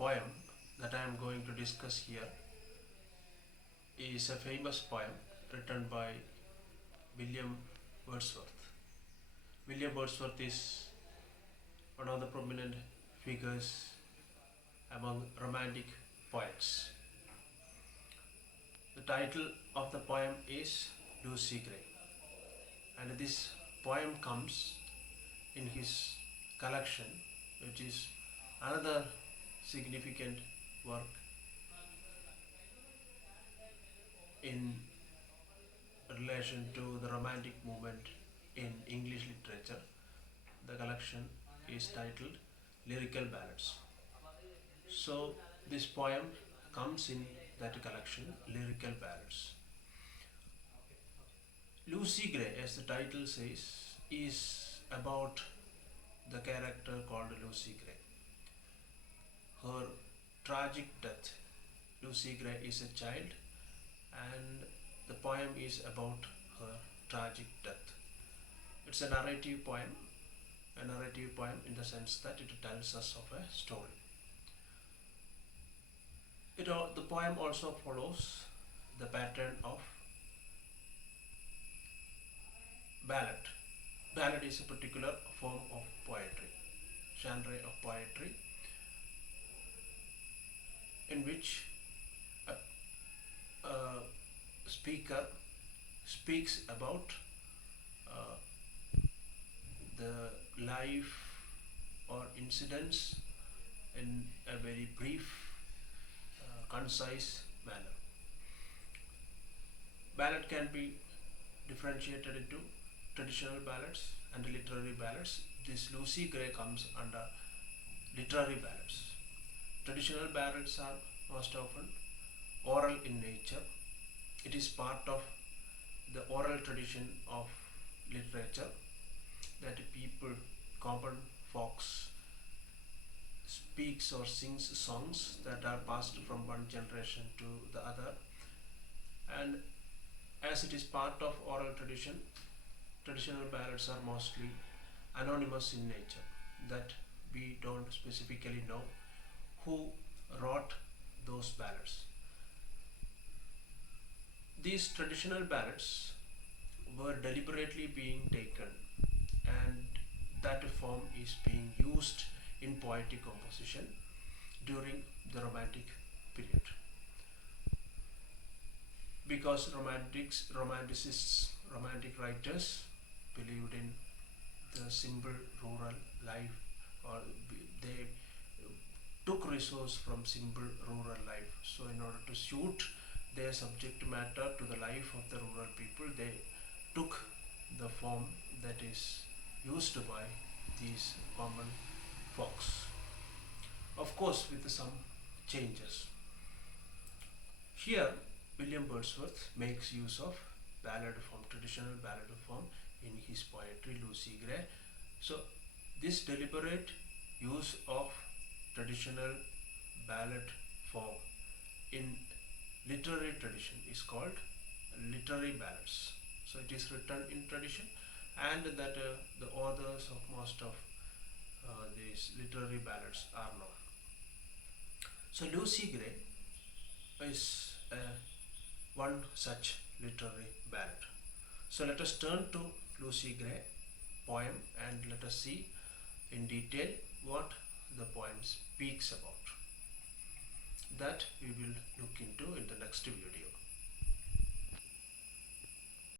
poem that I am going to discuss here is a famous poem written by William Wordsworth. William Wordsworth is one of the prominent figures among romantic poets. The title of the poem is Lucy Gray, and this poem comes in his collection, which is another significant work in relation to the romantic movement in English literature. The collection is titled Lyrical Ballads. So, this poem comes in that collection, Lyrical Ballads. Lucy Gray, as the title says, is about the character called Lucy Gray. Her tragic death. Lucy Gray is a child, and the poem is about her tragic death. It's a narrative poem in the sense that it tells us of a story. The poem also follows the pattern of ballad. Ballad is a particular form of poetry, genre of poetry, in which a speaker speaks about uh, the life or incidents in a very brief, concise manner. Ballad can be differentiated into traditional ballads and literary ballads. This Lucy Gray comes under literary ballads. Traditional ballads are most often oral in nature. It is part of the oral tradition of literature that people, common folks, speaks or sings songs that are passed from one generation to the other. And as it is part of oral tradition, traditional ballads are mostly anonymous in nature, that we don't specifically know who wrote those ballads. These traditional ballads were deliberately being taken, and that form is being used in poetic composition during the Romantic period. Because romantic writers believed in the simple rural life, or they took resource from simple rural life. So, in order to suit their subject matter to the life of the rural people, they took the form that is used by these common folks. Of course, with some changes. Here, William Wordsworth makes use of ballad form, traditional ballad form in his poetry Lucy Gray. So, this deliberate use of traditional ballad form in literary tradition is called literary ballads. So, it is written in tradition, and that the authors of most of these literary ballads are known. So, Lucy Gray is one such literary ballad. So, let us turn to Lucy Gray poem and let us see in detail what the poem speaks about. That we will look into in the next video.